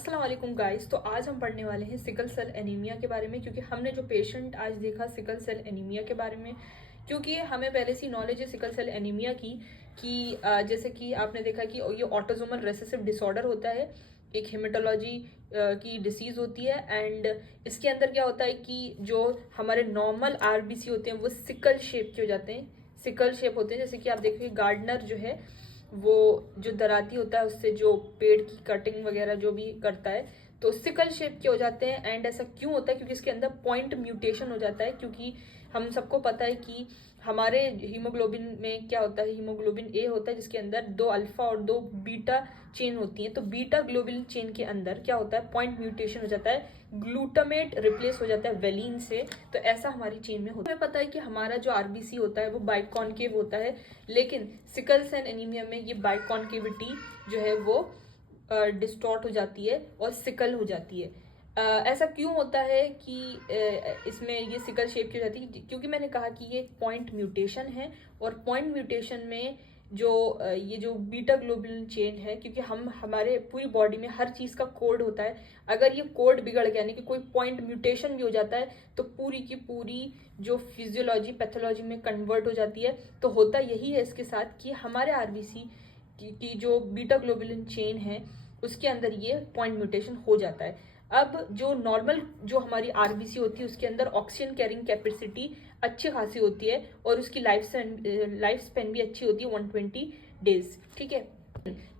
अस्सलाम वालेकुम गाइस। तो आज हम पढ़ने वाले हैं सिकल सेल एनीमिया के बारे में, क्योंकि हमने जो पेशेंट आज देखा सिकल सेल एनीमिया के बारे में, क्योंकि हमें पहले से नॉलेज है सिकल सेल एनीमिया की कि जैसे कि आपने देखा कि ये ऑटोसोमल रिसेसिव डिसऑर्डर होता है, एक हेमेटोलॉजी की डिसीज़ होती है। एंड इसके अंदर क्या होता है कि जो हमारे नॉर्मल आरबीसी होते हैं वो सिकल शेप के हो जाते हैं, सिकल शेप होते हैं। जैसे कि आप देखिए गार्डनर जो है वो जो दराती होता है उससे जो पेड़ की कटिंग वगैरह जो भी करता है तो सिकल शेप के हो जाते हैं। एंड ऐसा क्यों होता है? क्योंकि इसके अंदर पॉइंट म्यूटेशन हो जाता है। क्योंकि हम सबको पता है कि हमारे हीमोग्लोबिन में क्या होता है, हीमोग्लोबिन ए होता है जिसके अंदर 2 अल्फा और 2 बीटा चेन होती है। तो बीटा ग्लोबिन चेन के अंदर क्या होता है, पॉइंट म्यूटेशन हो जाता है, ग्लूटामेट रिप्लेस हो जाता है वेलिन से। तो ऐसा हमारी चेन में होता है। हमें पता है कि हमारा जो आरबीसी होता है वो बाइकॉन्केव होता है, लेकिन सिकल सेल एनीमिया में ये बाइकॉन्केविटी जो है वो डिस्टॉर्ट हो जाती है और सिकल हो जाती है। ऐसा क्यों होता है कि इसमें ये सिकल शेप की हो जाती है? क्योंकि मैंने कहा कि ये पॉइंट म्यूटेशन है, और पॉइंट म्यूटेशन में जो ये जो बीटा ग्लोबुलिन चेन है, क्योंकि हमारे पूरी बॉडी में हर चीज़ का कोड होता है। अगर ये कोड बिगड़ गया, यानी कि कोई पॉइंट म्यूटेशन भी हो जाता है, तो पूरी की पूरी जो फिजियोलॉजी पैथोलॉजी में कन्वर्ट हो जाती है। तो होता यही है इसके साथ कि हमारे आरबीसी की जो बीटा ग्लोबुलिन चेन है उसके अंदर ये पॉइंट म्यूटेशन हो जाता है। अब जो नॉर्मल जो हमारी आरबीसी होती है उसके अंदर ऑक्सीजन कैरिंग कैपेसिटी अच्छी खासी होती है, और उसकी लाइफ स्पेन भी अच्छी होती है 120 डेज। ठीक है,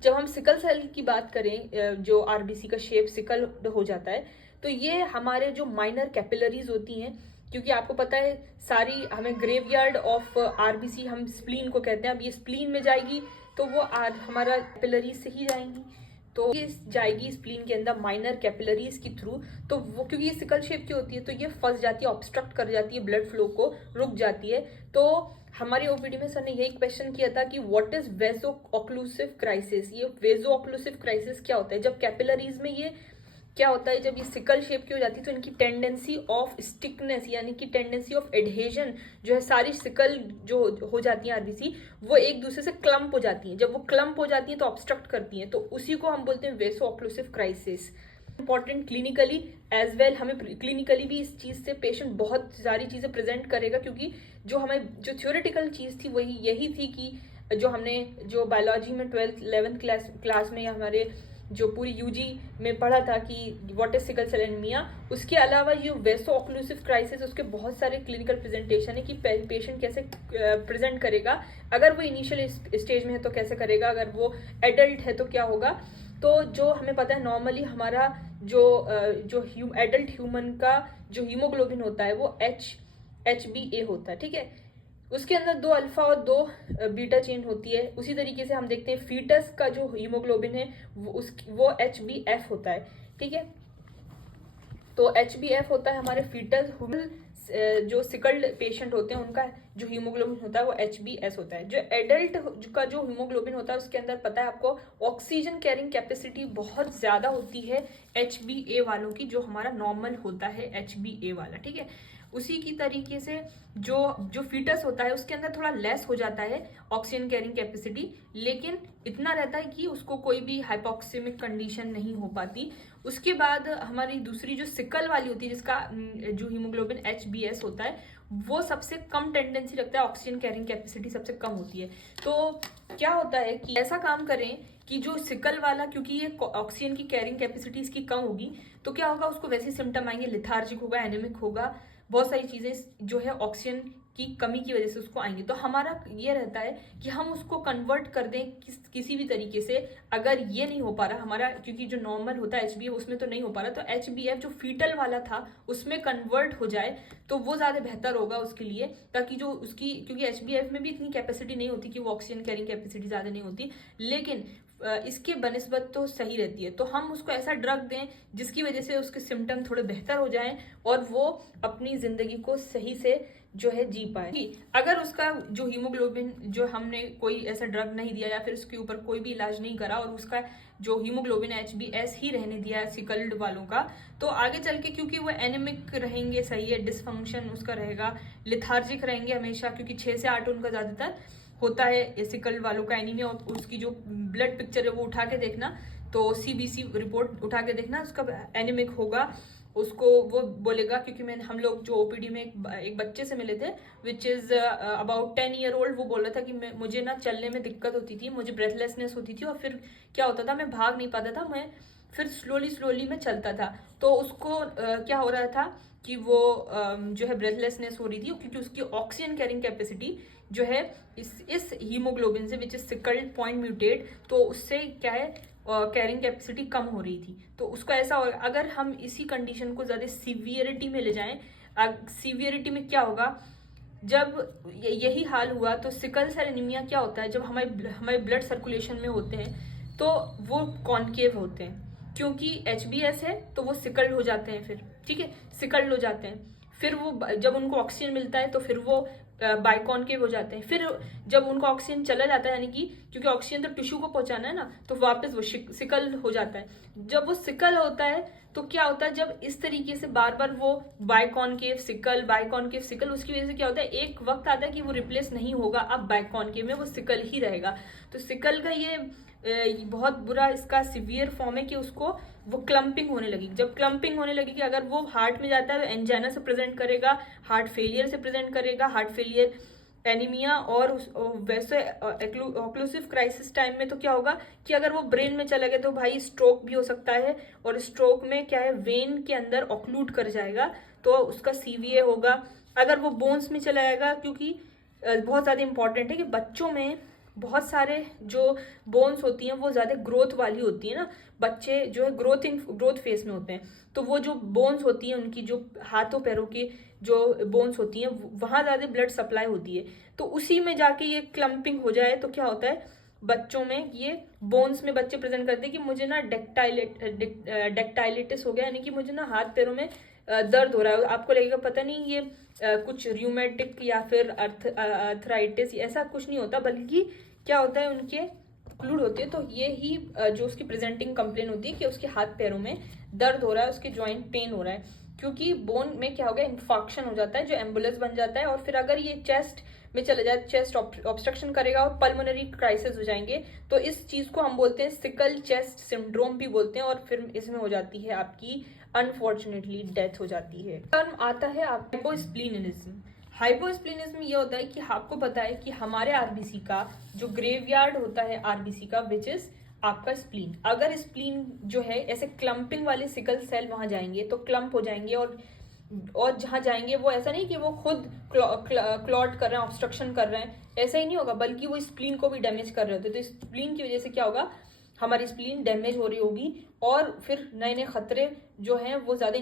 जब हम सिकल सेल की बात करें, जो आरबीसी का शेप सिकल हो जाता है, तो ये हमारे जो माइनर कैपिलरीज होती हैं, क्योंकि आपको पता है सारी हमें ग्रेवयार्ड ऑफ आरबीसी हम स्प्लीन को कहते हैं। अब ये स्प्लीन में जाएगी तो वो हमारा कैपिलरीज से ही जाएंगी, तो ये जाएगी स्प्लीन के अंदर माइनर कैपिलरीज के थ्रू। तो वो क्योंकि ये सिकल शेप की होती है तो ये फंस जाती है, ऑब्स्ट्रक्ट कर जाती है, ब्लड फ्लो को रुक जाती है। तो हमारी ओपीडी में सर ने यही क्वेश्चन किया था कि व्हाट इज वेजो ऑक्लूसिव क्राइसिस। ये वेजो ऑक्लूसिव क्राइसिस क्या होता है? जब कैपिलरीज में ये क्या होता है, जब ये सिकल शेप की हो जाती है तो इनकी टेंडेंसी ऑफ स्टिकनेस, यानी कि टेंडेंसी ऑफ एडहेजन जो है, सारी सिकल जो हो जाती है आरबीसी वो एक दूसरे से क्लम्प हो जाती हैं। जब वो क्लम्प हो जाती हैं तो ऑब्स्ट्रक्ट करती हैं, तो उसी को हम बोलते हैं vaso occlusive crisis. Important clinically as well, हमें क्लिनिकली भी इस चीज़ से पेशेंट बहुत सारी चीज़ें प्रेजेंट करेगा, क्योंकि जो हमें जो थ्योरेटिकल चीज़ थी वही यही थी कि जो हमने जो बायोलॉजी में 12th 11th क्लास में या हमारे जो पूरी यूजी में पढ़ा था कि what is sickle cell anaemia, उसके अलावा ये वेसो ऑक्लूसिव क्राइसिस उसके बहुत सारे क्लिनिकल प्रेजेंटेशन है कि पेशेंट कैसे प्रेजेंट करेगा। अगर वो इनिशियल स्टेज में है तो कैसे करेगा, अगर वो एडल्ट है तो क्या होगा। तो जो हमें पता है नॉर्मली हमारा जो एडल्ट ह्यूमन का जो हीमोग्लोबिन होता है वो HbA होता है। ठीक है, उसके अंदर 2 अल्फा और 2 बीटा चेन होती है। उसी तरीके से हम देखते हैं फीटस का जो हीमोग्लोबिन है वो HbF होता है। ठीक है, तो HbF होता है हमारे फीटस। जो सिकल्ड पेशेंट होते हैं उनका जो हीमोग्लोबिन होता है वो HbS होता है। जो एडल्ट का जो हीमोग्लोबिन होता है उसके अंदर पता है आपको ऑक्सीजन कैरिंग कैपेसिटी बहुत ज्यादा होती है HbA वालों की, जो हमारा नॉर्मल होता है HbA वाला। ठीक है, उसी की तरीके से जो फीटस होता है उसके अंदर थोड़ा लेस हो जाता है ऑक्सीजन कैरिंग कैपेसिटी, लेकिन इतना रहता है कि उसको कोई भी हाइपोक्सीमिक कंडीशन नहीं हो पाती। उसके बाद हमारी दूसरी जो सिकल वाली होती है जिसका जो हीमोग्लोबिन HbS होता है वो सबसे कम टेंडेंसी रखता है, ऑक्सीजन कैरिंग कैपेसिटी सबसे कम होती है। तो क्या होता है कि ऐसा काम करें कि जो सिकल वाला, क्योंकि ये ऑक्सीजन की कैरिंग कैपेसिटी इसकी कम होगी, तो क्या होगा, उसको वैसे सिम्टम आएंगे, लिथार्जिक होगा, एनेमिक होगा, बहुत सारी चीजें जो है ऑक्सीजन की कमी की वजह से उसको आएंगे। तो हमारा ये रहता है कि हम उसको कन्वर्ट कर दें किसी भी तरीके से। अगर ये नहीं हो पा रहा हमारा, क्योंकि जो नॉर्मल होता है HbF उसमें तो नहीं हो पा रहा, तो HbF जो फीटल वाला था उसमें कन्वर्ट हो जाए तो वो ज़्यादा बेहतर होगा उसके लिए, ताकि जो उसकी, क्योंकि HbF में भी इतनी कैपेसिटी नहीं होती कि वो ऑक्सीजन कैरिंग कैपेसिटी ज़्यादा नहीं होती, लेकिन इसके बनस्बत तो सही रहती है। तो हम उसको ऐसा ड्रग दें जिसकी वजह से उसके सिम्टम थोड़े बेहतर हो जाएं और वो अपनी जिंदगी को सही से जो है जी पाए। अगर उसका जो हीमोग्लोबिन, जो हमने कोई ऐसा ड्रग नहीं दिया या फिर उसके ऊपर कोई भी इलाज नहीं करा और उसका जो हीमोग्लोबिन HbS ही रहने दिया सिकल्ड वालों का, तो आगे चल के क्योंकि वो एनेमिक रहेंगे, सही है, डिसफंक्शन उसका रहेगा, लिथार्जिक रहेंगे हमेशा, क्योंकि 6 से 8 उनका ज्यादातर होता है सिकल वालों का एनीमिया। और उसकी जो ब्लड पिक्चर है वो उठा के देखना, तो CBC रिपोर्ट उठा के देखना, उसका एनीमिक होगा, उसको वो बोलेगा। क्योंकि हम लोग जो OPD में एक बच्चे से मिले थे which is about 10 year old, वो बोल रहा था कि मुझे ना चलने में दिक्कत होती थी, मुझे ब्रेथलेसनेस होती थी, और फिर क्या होता था, मैं भाग नहीं पाता था, मैं फिर स्लोली मैं चलता था। तो उसको क्या हो रहा था कि वो जो है ब्रेथलेसनेस हो रही थी, क्योंकि उसकी ऑक्सीजन कैरिंग कैपेसिटी जो है इस हीमोग्लोबिन से which is sickled point mutate, तो उससे क्या है कैरिंग कैपेसिटी कम हो रही थी। तो उसका ऐसा होगा, अगर हम इसी कंडीशन को ज़्यादा सीवियरिटी में ले जाएं, सीवियरिटी में क्या होगा, जब यही हाल हुआ तो सिकल सेल एनीमिया क्या होता है, जब हमारे ब्लड सर्कुलेशन में होते हैं तो वो कॉन्केव होते हैं, क्योंकि HBS है तो वो सिकल्ड हो जाते हैं, फिर ठीक है सिकल्ड हो जाते हैं, फिर वो जब उनको ऑक्सीजन मिलता है तो फिर वो बाइकॉन्केव हो जाते हैं, फिर जब उनको ऑक्सीजन चला जाता है, यानी कि क्योंकि ऑक्सीजन तो टिश्यू को पहुंचाना है ना, तो वापस वो सिकल हो जाता है। जब वो सिकल होता है तो क्या होता है, जब इस तरीके से बार बार वो बाइकॉन्केव सिकल, उसकी वजह से क्या होता है, एक वक्त आता है कि वो रिप्लेस नहीं होगा, अब बाइकॉन्केव में वो सिकल ही रहेगा। तो सिकल का ये बहुत बुरा इसका सिवियर फॉर्म है कि उसको वो क्लम्पिंग होने लगी। जब क्लम्पिंग होने लगी कि अगर वो हार्ट में जाता है तो एंजाइना से प्रेजेंट करेगा, हार्ट फेलियर से प्रेजेंट करेगा, हार्ट फेलियर एनीमिया, और वैसे ऑक्लूसिव क्राइसिस टाइम में तो क्या होगा कि अगर वो ब्रेन में चला गया तो भाई स्ट्रोक भी हो सकता है, और स्ट्रोक में क्या है, वेन के अंदर ऑक्लूड कर जाएगा, तो उसका CVA होगा। अगर वो बोन्स में चला जाएगा, क्योंकि बहुत ज़्यादा इंपॉर्टेंट है कि बच्चों में बहुत सारे जो बोन्स होती हैं वो ज़्यादा ग्रोथ वाली होती है ना, बच्चे जो है ग्रोथ फेस में होते हैं, तो वो जो बोन्स होती हैं उनकी, जो हाथों पैरों की जो बोन्स होती हैं, वहाँ ज़्यादा ब्लड सप्लाई होती है, तो उसी में जाके ये क्लम्पिंग हो जाए तो क्या होता है, बच्चों में ये बोन्स में बच्चे प्रेजेंट करते हैं कि मुझे ना डेक्टाइलिटिस हो गया, यानी कि मुझे ना हाथ पैरों में दर्द हो रहा है। आपको लगेगा पता नहीं ये कुछ र्यूमेटिक या फिर अर्थराइटिस, ऐसा कुछ नहीं होता, बल्कि क्या होता है, उनके ऑक्लूड होती है। तो ये ही जो उसकी प्रेजेंटिंग कंप्लेन होती है कि उसके हाथ पैरों में दर्द हो रहा है, उसके जॉइंट पेन हो रहा है, क्योंकि बोन में क्या हो गया, इन्फॉक्शन हो जाता है जो एम्बुलेंस बन जाता है, और फिर अगर ये चेस्ट में चले जाए, चेस्ट ऑब्स्ट्रक्शन करेगा और पल्मोनरी क्राइसिस हो जाएंगे, तो इस चीज को हम बोलते हैं सिकल चेस्ट सिंड्रोम भी बोलते हैं, और फिर इसमें हो जाती है आपकी अनफॉर्चुनेटली डेथ हो जाती है। टर्म आता है हाइपोस्प्लीनिज्म। हाइपोस्प्लीनिज्म ये होता है कि आपको पता है कि हमारे RBC का जो ग्रेवयार्ड होता है RBC का, विच इज आपका स्प्लीन, अगर स्प्लीन जो है ऐसे क्लम्पिंग वाले सिकल सेल वहां जाएंगे तो क्लम्प हो जाएंगे, और जहां जाएंगे वो ऐसा नहीं कि वो खुद क्लॉट कर रहे हैं, ऑब्स्ट्रक्शन कर रहे हैं, ऐसा ही नहीं होगा, बल्कि वो स्प्लीन को भी डैमेज कर रहे होते हैं। तो स्प्लीन की वजह से क्या होगा, हमारी स्प्लीन डैमेज हो रही होगी, और फिर नए नए खतरे जो हैं वो ज़्यादा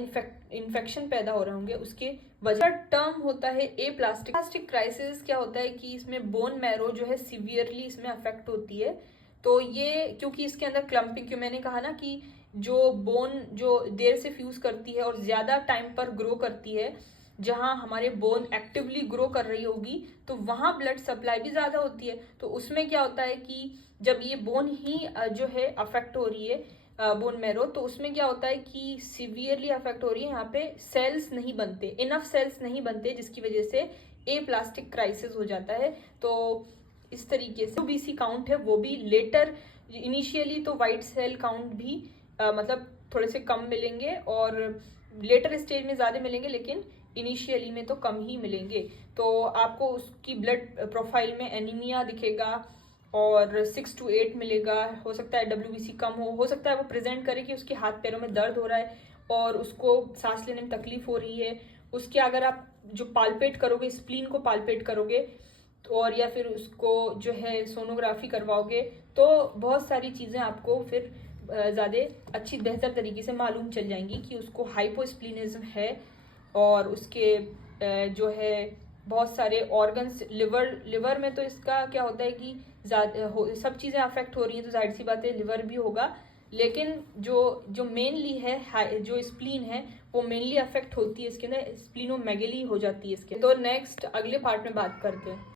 इन्फेक्शन पैदा हो रहे होंगे, उसके वजह टर्म होता है एप्लास्टिक क्राइसिस। क्या होता है कि इसमें बोन मैरो जो है सीवियरली इसमें अफेक्ट होती है। तो ये क्योंकि इसके अंदर क्लम्पिंग, क्यों मैंने कहा ना कि जो बोन जो देर से फ्यूज करती है और ज़्यादा टाइम पर ग्रो करती है, जहाँ हमारे बोन एक्टिवली ग्रो कर रही होगी तो वहाँ ब्लड सप्लाई भी ज़्यादा होती है। तो उसमें क्या होता है कि जब ये बोन ही जो है अफेक्ट हो रही है, बोन मैरो, तो उसमें क्या होता है कि सीवियरली अफेक्ट हो रही है, यहाँ पे सेल्स नहीं बनते, इनफ सेल्स नहीं बनते, जिसकी वजह से एप्लास्टिक क्राइसिस हो जाता है। तो इस तरीके से BC काउंट है वो भी लेटर, इनिशियली तो वाइट सेल काउंट भी मतलब थोड़े से कम मिलेंगे, और लेटर स्टेज में ज़्यादा मिलेंगे, लेकिन इनिशियली में तो कम ही मिलेंगे। तो आपको उसकी ब्लड प्रोफाइल में एनीमिया दिखेगा, और 6 to 8 मिलेगा, हो सकता है WBC कम हो सकता है वो प्रेजेंट करे कि उसके हाथ पैरों में दर्द हो रहा है और उसको सांस लेने में तकलीफ हो रही है। उसके अगर आप जो पाल्पेट करोगे, स्प्लीन को पाल्पेट करोगे, और या फिर उसको जो है सोनोग्राफी करवाओगे, तो बहुत सारी चीज़ें आपको फिर ज़्यादा अच्छी बेहतर तरीके से मालूम चल जाएंगी कि उसको हाइपोस्प्लीनिज्म है, और उसके जो है बहुत सारे ऑर्गन्स, लिवर में तो इसका क्या होता है कि सब चीज़ें अफेक्ट हो रही हैं, तो जाहिर सी बात है लिवर भी होगा, लेकिन जो मेनली है, जो स्प्लीन है वो मेनली अफेक्ट होती है, इसके अंदर स्प्लीनोमेगेली हो जाती है इसके। तो नेक्स्ट अगले पार्ट में बात करते हैं।